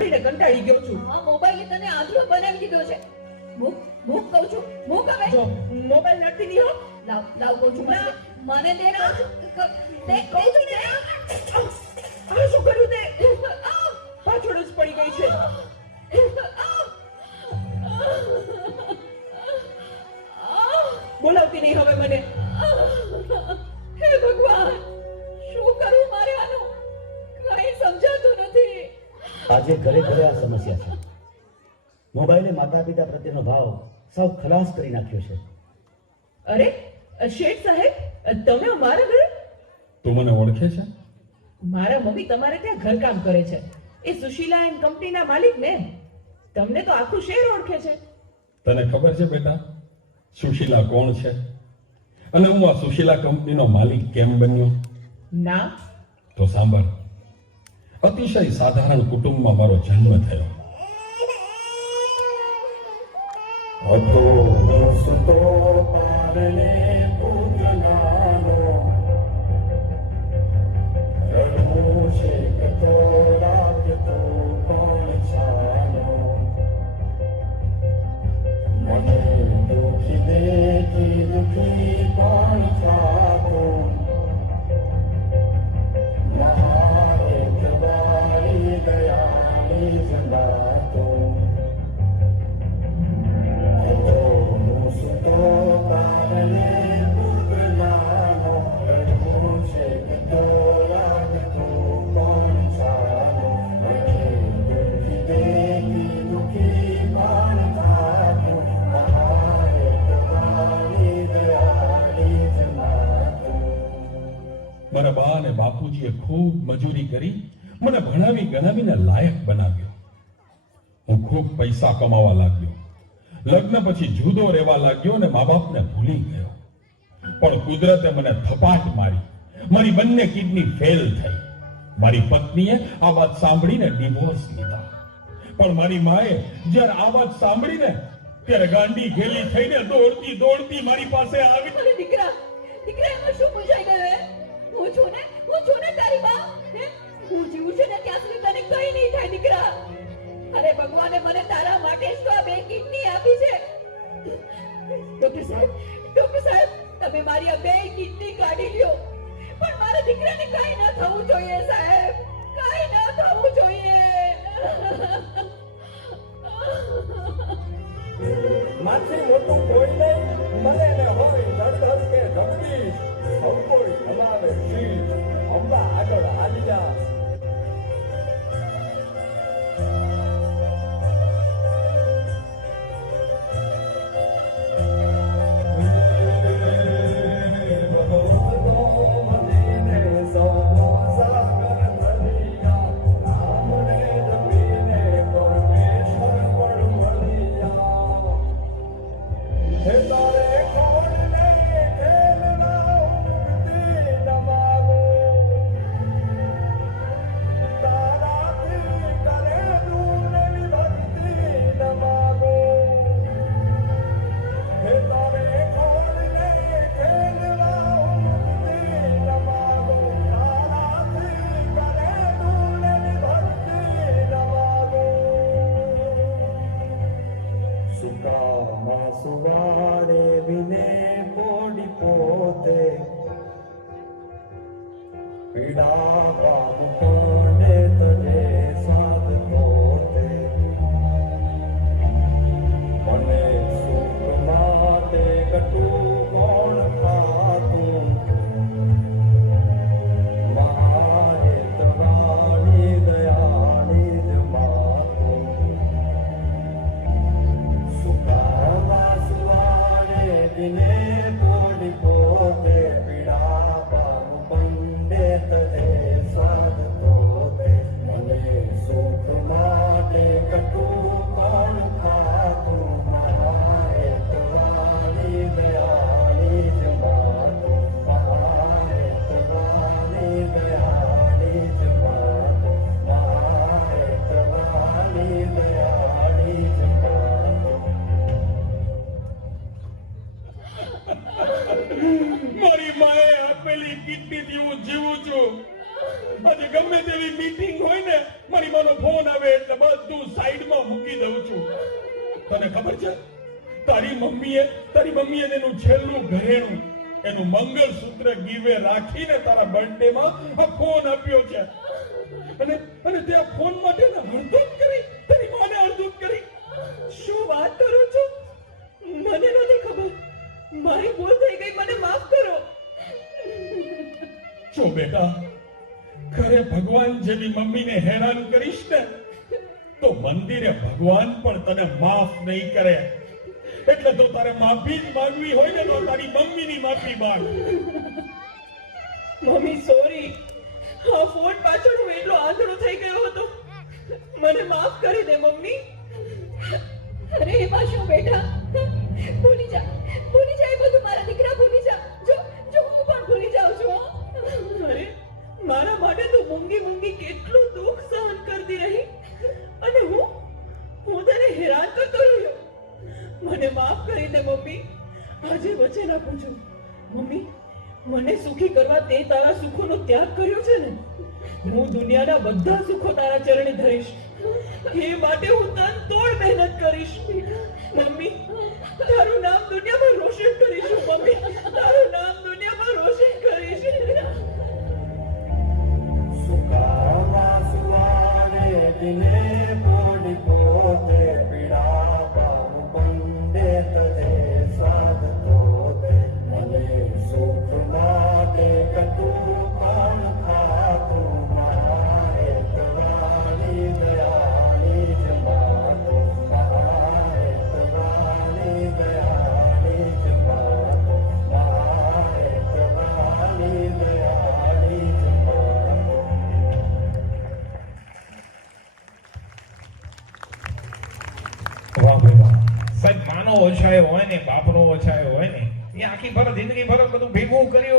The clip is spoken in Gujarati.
સાંભળીને કંટાળી ગયો છું. આ મોબાઈલે તને આંધળો બનાવી દીધો છે. મૂક મૂક કહું છું, મૂક હવે. જો મોબાઈલ નથી દીધો. લાવ લાવ કહું છું, મને દે કહું છું. દે કહું છું ને. આ શું કર્યું તે? પાછળ જ પડી ગઈ છે. બોલાવતી નહીં હવે મને. હે ભગવાન, શું કરું મારે આનું? કઈ સમજાતું નથી. આજે ઘરે ઘરે આ સમસ્યા છે. મોબાઈલે માતા પિતા પ્રત્યેનો ભાવ સાવ ખલાસ કરી નાખ્યો છે. અરે શેઠ સાહેબ, તમે અમારા ઘરે? તું મને ઓળખે છે? મારા મમ્મી તમારે ત્યાં ઘરકામ કરે છે. એ સુશીલા એન્ડ કંપનીના માલિક ને. તમને તો આખું શહેર ઓળખે છે. તને ખબર છે બેટા સુશીલા કોણ છે અને હું આ સુશીલા કંપનીનો માલિક કેમ બન્યો? ના. તો સાંભળ. અતિશય સાધારણ કુટુંબમાં મારો જન્મ થયો. હતો સુતો પારણે પૂતનાનો રડું છે કતો રાત તું કોણ છાનો મને દુખી દેખી દુખી કોણ છાતો મારે જવારી દયાની જનાતો મારા બા અને બાપુજીએ ખૂબ મજૂરી કરી મને ભણાવી ગણાવીને લાયક બનાવ્યો. હું ખૂબ પૈસા કમાવા લાગ્યો. લગ્ન પછી જુદો રહેવા લાગ્યો અને મા બાપને ભૂલી ગયો. પણ કુદરતે મને થપાટ મારી. મારી બંને કિડની ફેલ થઈ. મારી પત્નીએ આ વાત સાંભળીને ડિવોર્સ લીધા. પણ મારી માએ જ્યારે આ વાત સાંભળીને ત્યારે ગાંડી ઘેલી થઈને દોડતી દોડતી મારી પાસે આવી. અરે દીકરા, દીકરા એમાં શું પૂછાઈ ગયું હે? હું છું ને તારી બા. હું જીવું છું ને ત્યાં સુધી તને કઈ નહીં થાય દીકરા. અરે ભગવાને મને તારા માટે જ તો આ બે કિડની આપી છે. ડોક્ટર સાહેબ, તમે મારી આ બે કિડની કાઢી લ્યો. પણ મારા દીકરાને કઈ ન થવું જોઈએ સાહેબ, કઈ ન થવું જોઈએ. માથી મોટું કોઈ નહીં, મને ને હોય ધડધડ કે ધબકી, સૌ કોઈ હલાવે શીશ, અંબા આગળ હાલી જા. પીડા પાપ કોને તને સાથ પોતે મને સુખ માટે કટું કોણ ખાતું મારે તમારી દયાની જ માતું સુકાવા સુવારે દિને પોડી પોતે પીડા પાપ પંડિત એ સાધ પોતે એટલે બધું સાઈડમાં મૂકી દઉં છું. તને ખબર છે તારી મમ્મીએ એનું છેલ્લું ઘરેણું, એનું મંગળસૂત્ર ગીરવે રાખીને તારા બર્થડેમાં આ ફોન આપ્યો છે. અને તે આ ફોન માટે હળધૂત કરી, તારી માને હળધૂત કરી. શું વાત કરો છો? મને નથી ખબર. મારી ભૂલ થઈ ગઈ, મને માફ કરો. જો બેટા, ઘરે ભગવાન જેવી મમ્મીને હેરાન કરીશ ને તો મંદિરે ભગવાન પણ તને માફ નહીં કરે. એટલે તો તારે માફી જ માંગવી હોય ને તો તારી મમ્મીની માફી માંગ. Mummy sorry. આ ફોન પાછળ હું એટલો આંધળો થઈ ગયો હતો. મને માફ કરી દે મમ્મી. અરે એમાં શું બેટા, ભૂલી જા એ બધું મારા દીકરા, ભૂલી જા. જો હું પણ ભૂલી જાઉં છું હો. અરે મારા માટે તો મૂંગી કેટલું દુઃખ સહન કરતી રહી, અને હું તને હેરાન કરતો રહ્યો. મને માફ કરી દે મમ્મી. આજે વચન આપું છું મમ્મી, મને સુખી કરવા તે તારા સુખોનો ત્યાગ કર્યો છે ને, હું દુનિયાના બધા સુખો તારા ચરણે ધરીશ. એ માટે હું તન તોડ મહેનત કરીશ. મમ્મી, તારું નામ દુનિયામાં રોશન કરીશું. મમ્મી, તારું નામ દુનિયામાં રોશન કરીશ. સુકાવા સુવાને દિને પોડી પોતે પીડા પામ પંડિત જે સાધ તોતે મને સુખ માટે કતું કામ ખાતું મારે તવાણી દયાની જમાતો મારે તવાણી દયાની જમાતો મારે તવાણી દયાની જમાતો. વાહ ભાઈ વાહ. સાહેબ માનો ઓછાયો હોય ને બાપનો ઓછાયો હોય ને એ આખી ફરજ જિંદગી ફરજ બધું ભેગું કર્યું